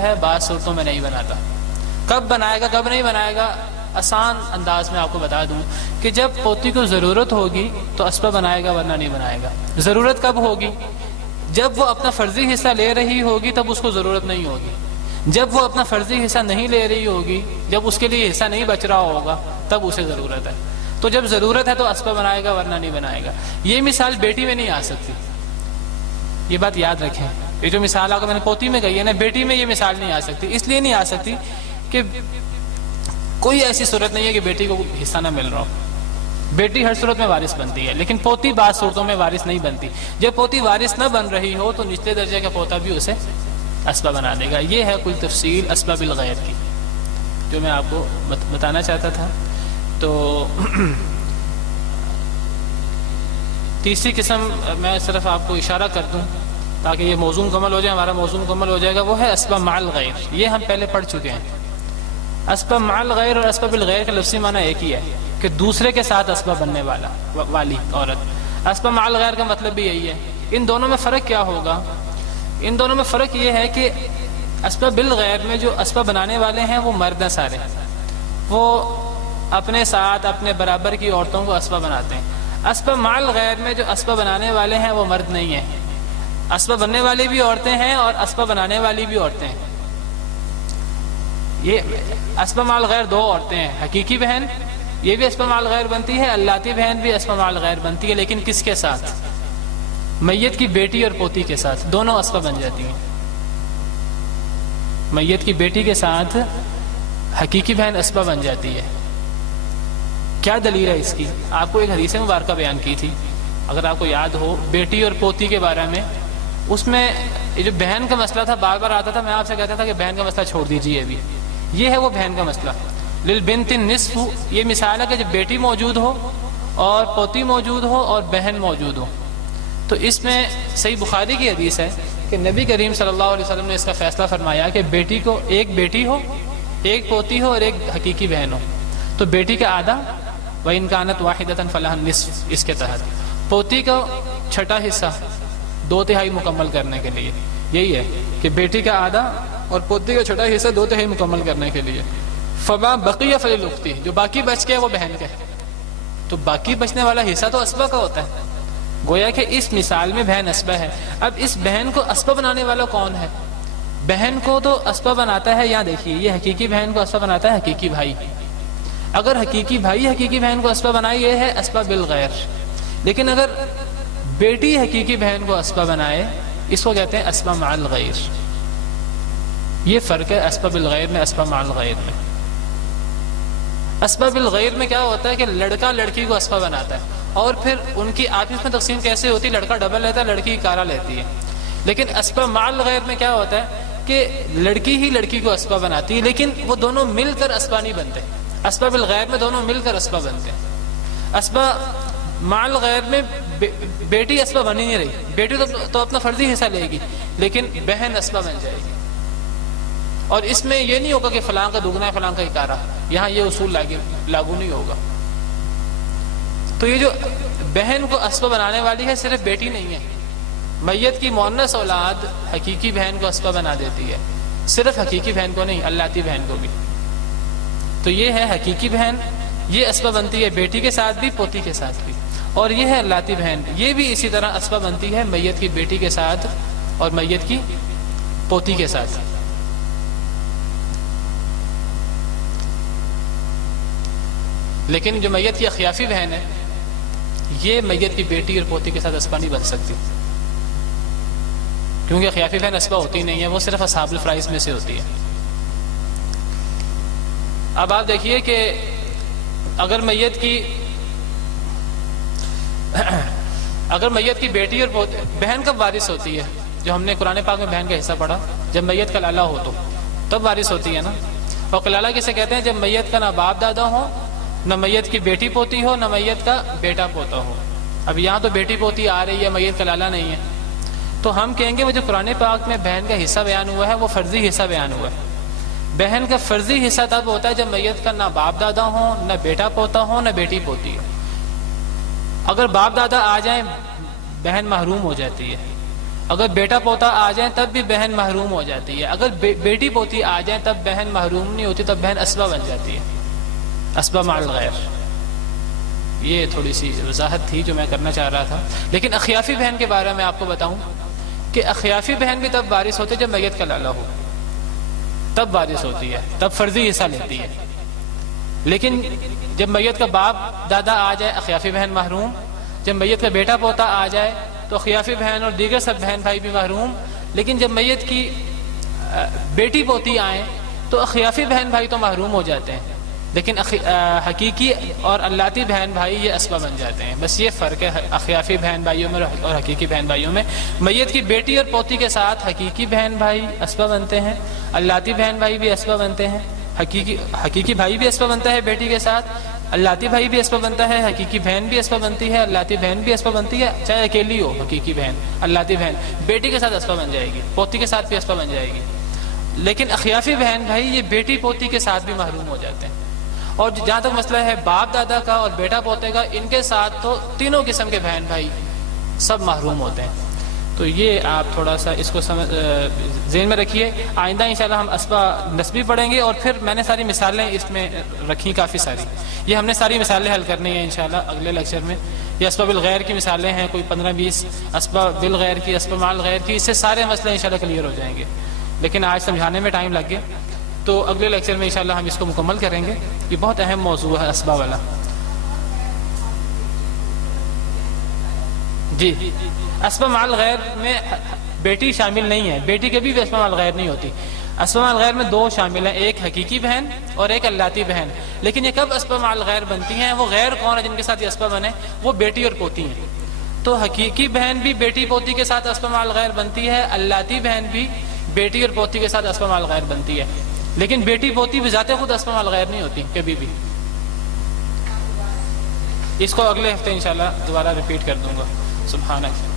ہے، بعض صورتوں میں نہیں بناتا۔ کب بنائے گا کب نہیں بنائے گا؟ آسان انداز میں آپ کو بتا دوں کہ جب پوتی کو ضرورت ہوگی تو اسبہ بنائے گا، ورنہ نہیں بنائے گا۔ ضرورت کب ہوگی؟ جب وہ اپنا فرضی حصہ لے رہی ہوگی تب اس کو ضرورت نہیں ہوگی۔ جب وہ اپنا فرضی حصہ نہیں لے رہی ہوگی، جب اس کے لیے حصہ نہیں بچ رہا ہوگا، تب اسے ضرورت ہے۔ تو جب ضرورت ہے تو اسبہ بنائے گا، ورنہ نہیں بنائے گا۔ یہ مثال بیٹی میں نہیں آ سکتی، یہ بات یاد رکھیں۔ یہ جو مثال آپ کو میں نے پوتی میں کہی ہے نا، بیٹی میں یہ مثال نہیں آ سکتی۔ اس لیے نہیں آ سکتی کہ کوئی ایسی صورت نہیں ہے کہ بیٹی کو حصہ نہ مل رہا ہو۔ بیٹی ہر صورت میں وارث بنتی ہے، لیکن پوتی بعض صورتوں میں وارث نہیں بنتی۔ جب پوتی وارث نہ بن رہی ہو تو نچلے درجے کا پوتا بھی اسے اسبہ بنا دے گا۔ یہ ہے کل تفصیل اسبہ بالغیر کی جو میں آپ کو بتانا چاہتا تھا۔ تو تیسری قسم میں صرف آپ کو اشارہ کر دوں تاکہ یہ موضوع مکمل ہو جائے، ہمارا موضوع مکمل ہو جائے گا، وہ ہے اسبہ مع الغیر۔ یہ ہم پہلے پڑھ چکے ہیں۔ اسبہ مع الغیر اور اسبہ بالغیر کا لفظی معنی ایک ہی ہے کہ دوسرے کے ساتھ اسبہ بننے والی عورت۔ اسبہ مع الغیر کا مطلب بھی یہی ہے۔ ان دونوں میں فرق کیا ہوگا؟ ان دونوں میں فرق یہ ہے کہ اسبہ بالغیر میں جو اسبہ بنانے والے ہیں وہ مرد ہیں سارے، وہ اپنے ساتھ اپنے برابر کی عورتوں کو اسبہ بناتے ہیں۔ اسبہ مع الغیر میں جو اسبہ بنانے والے ہیں وہ مرد نہیں ہیں، اسبہ بننے والی بھی عورتیں ہیں اور اسبہ بنانے والی بھی عورتیں ہیں۔ یہ اسبہ مع الغیر دو عورتیں ہیں، حقیقی بہن یہ بھی اسبہ مع الغیر بنتی ہے، اللاتی بہن بھی اسبہ مع الغیر بنتی ہے، لیکن کس کے ساتھ؟ میت کی بیٹی اور پوتی کے ساتھ، دونوں اسبہ بن جاتی ہیں۔ میت کی بیٹی کے ساتھ حقیقی بہن اسبہ بن جاتی ہے۔ کیا دلیل ہے اس کی؟ آپ کو ایک حدیث مبارکہ بیان کی تھی، اگر آپ کو یاد ہو، بیٹی اور پوتی کے بارے میں۔ اس میں یہ جو بہن کا مسئلہ تھا بار بار آتا تھا، میں آپ سے کہتا تھا کہ بہن کا مسئلہ چھوڑ دیجیے ابھی۔ یہ ہے وہ بہن کا مسئلہ۔ للبنت النصف، یہ مثال ہے کہ جب بیٹی موجود ہو اور پوتی موجود ہو اور بہن موجود ہو، تو اس میں صحیح بخاری کی حدیث ہے کہ نبی کریم صلی اللہ علیہ وسلم نے اس کا فیصلہ فرمایا کہ بیٹی کو ایک بیٹی ہو، ایک پوتی ہو اور ایک حقیقی بہن ہو تو بیٹی کا آدھا، وَإِنْ كَانَتْ وَاحِدَةً فَلَهَا النِّصْفُ، اس کے تحت پوتی کا چھٹا حصہ 2/3 مکمل کرنے کے لیے۔ یہی ہے کہ بیٹی کا آدھا اور پوتی کا چھٹا حصہ 2/3 مکمل کرنے کے لیے۔ فَمَا بَقِيَ فَلِلْأُخْتِ، جو باقی بچ گیا وہ بہن کا ہے۔ تو باقی بچنے والا حصہ تو اسبہ کا ہوتا ہے، گویا کہ اس مثال میں بہن اسبہ ہے۔ اب اس بہن کو اسبہ بنانے والا کون ہے؟ بہن کو تو اسبہ بناتا ہے، یہاں دیکھیے، یہ حقیقی بہن کو اسبہ بناتا ہے حقیقی بھائی۔ اگر حقیقی بھائی حقیقی بہن کو اسبہ بنائے، یہ ہے اسبہ بالغیر۔ لیکن اگر بیٹی حقیقی بہن کو اسبہ بنائے، اس کو کہتے ہیں اسبہ مع الغیر۔ یہ فرق ہے اسبہ بالغیر میں اسبہ مع الغیر میں۔ اسبہ بالغیر میں کیا ہوتا ہے کہ لڑکا لڑکی کو اسبہ بناتا ہے، اور پھر ان کی آپس میں تقسیم کیسے ہوتی ہے؟ لڑکا ڈبل لیتا ہے، لڑکی کارا لیتی ہے۔ لیکن اسبہ مع الغیر میں کیا ہوتا ہے کہ لڑکی ہی لڑکی کو اسبہ بناتی ہے، لیکن وہ دونوں مل کر اسبہ نہیں بنتے۔ اسبہ بالغیر میں دونوں مل کر اسبہ بنتے ہیں۔ اسبہ مع الغیر میں بیٹی اسبہ بن ہی نہیں رہی، بیٹی تو اپنا فرضی حصہ لے گی، لیکن بہن اسبہ بن جائے گی۔ اور اس میں یہ نہیں ہوگا کہ فلاں کا دگنا ہے فلاں کا اکارہ، یہاں یہ اصول لاگو نہیں ہوگا۔ تو یہ جو بہن کو اسبہ بنانے والی ہے صرف بیٹی نہیں ہے، میت کی مؤنث اولاد حقیقی بہن کو اسبہ بنا دیتی ہے، صرف حقیقی بہن کو نہیں، اللاتی بہن کو بھی۔ تو یہ ہے حقیقی بہن، یہ اسبہ بنتی ہے بیٹی کے ساتھ بھی پوتی کے ساتھ بھی، اور یہ ہے اللاتی بہن، یہ بھی اسی طرح اسبہ بنتی ہے میت کی بیٹی کے ساتھ اور میت کی پوتی کے ساتھ۔ لیکن جو میت کی اخیافی بہن ہے، یہ میت کی بیٹی اور پوتی کے ساتھ اسبہ نہیں بن سکتی، کیونکہ اخیافی بہن اسبہ ہوتی نہیں ہے، وہ صرف اصحاب الفرائض میں سے ہوتی ہے۔ اب آپ دیکھیے کہ اگر میت کی بیٹی اور بہن کب وارث ہوتی ہے؟ جو ہم نے قرآن پاک میں بہن کا حصہ پڑھا، جب میت کا لالا ہو تو تب وارث ہوتی ہے نا۔ اور کلالہ کسے کہتے ہیں؟ جب میت کا نہ باپ دادا ہو، نہ میت کی بیٹی پوتی ہو، نہ میت کا بیٹا پوتا ہو۔ اب یہاں تو بیٹی پوتی آ رہی ہے، میت کا لالا نہیں ہے، تو ہم کہیں گے وہ جو قرآن پاک میں بہن کا حصہ بیان ہوا ہے وہ فرضی حصہ بیان ہوا ہے۔ بہن کا فرضی حصہ تب ہوتا ہے جب میت کا نہ باپ دادا ہو، نہ بیٹا پوتا ہو، نہ بیٹی پوتی ہو۔ اگر باپ دادا آ جائیں بہن محروم ہو جاتی ہے، اگر بیٹا پوتا آ جائیں تب بھی بہن محروم ہو جاتی ہے. اگر بیٹی پوتی آ جائیں تب بہن محروم نہیں ہوتی, تب بہن اسبہ بن جاتی ہے, اسبہ مع الغیر. یہ تھوڑی سی وضاحت تھی جو میں کرنا چاہ رہا تھا. لیکن اخیافی بہن کے بارے میں آپ کو بتاؤں کہ اخیافی بہن بھی تب وارث ہوتے جب میت کا لالا ہو, تب وارث ہوتی ہے, تب فرضی حصہ لیتی ہے. لیکن جب میت کا باپ دادا آ جائے اخیافی بہن محروم, جب میت کا بیٹا پوتا آ جائے تو اخیافی بہن اور دیگر سب بہن بھائی بھی محروم. لیکن جب میت کی بیٹی پوتی آئیں تو اخیافی بہن بھائی تو محروم ہو جاتے ہیں, لیکن حقیقی اور اللاتی بہن بھائی یہ اسبہ بن جاتے ہیں. بس یہ فرق ہے اخیافی بہن بھائیوں میں اور حقیقی بہن بھائیوں میں. میت کی بیٹی اور پوتی کے ساتھ حقیقی بہن بھائی اسبہ بنتے ہیں, اللاتی بہن بھائی بھی اسبہ بنتے ہیں, حقیقی بھائی بھی اسبہ بنتا ہے بیٹی کے ساتھ, اللاتی بھائی بھی اسبہ بنتا ہے, حقیقی بہن بھی اسبہ بنتی ہے, اللاتی بہن بھی اسبہ بنتی ہے, چاہے اکیلی ہو حقیقی بہن اللاتی بہن بیٹی کے ساتھ اسبہ بن جائے گی, پوتی کے ساتھ بھی اسبہ بن جائے گی. لیکن اخیافی بہن بھائی یہ بیٹی پوتی کے ساتھ بھی محروم ہو جاتے ہیں. اور جہاں تک مسئلہ ہے باپ دادا کا اور بیٹا پوتے کا, ان کے ساتھ تو تینوں قسم کے بہن بھائی سب محروم ہوتے ہیں. تو یہ آپ تھوڑا سا اس کو ذہن میں رکھیے. آئندہ انشاءاللہ ہم اسبہ نسبی پڑھیں گے, اور پھر میں نے ساری مثالیں اس میں رکھی کافی ساری. یہ ہم نے ساری مثالیں حل کرنی ہیں انشاءاللہ اگلے لیکچر میں. یہ اسبہ بالغیر کی مثالیں ہیں, کوئی 15-20 اسبہ بالغیر کی, اسبہ مع الغیر کی, اس سے سارے مسئلے انشاءاللہ کلیئر ہو جائیں گے. لیکن آج سمجھانے میں ٹائم لگ گیا, تو اگلے لیکچر میں انشاءاللہ ہم اس کو مکمل کریں گے. یہ بہت اہم موضوع ہے اسبہ والا. جی, اسبہ مع الغیر میں بیٹی شامل نہیں ہے, بیٹی کبھی بھی اسبہ مع الغیر نہیں ہوتی. اسبہ مع الغیر میں دو شامل ہیں, ایک حقیقی بہن اور ایک اللاتی بہن. لیکن یہ کب اسبہ مع الغیر بنتی ہیں, وہ غیر کون ہے جن کے ساتھ یہ اسبہ بنے, وہ بیٹی اور پوتی ہیں. تو حقیقی بہن بھی بیٹی پوتی کے ساتھ اسبہ مع الغیر بنتی ہے, اللاتی بہن بھی بیٹی اور پوتی کے ساتھ اسبہ مع الغیر بنتی ہے. لیکن بیٹی پوتی بذات خود اسبہ مع الغیر نہیں ہوتی کبھی بھی. اس کو اگلے ہفتے انشاءاللہ دوبارہ ریپیٹ کر دوں گا. سبحانک.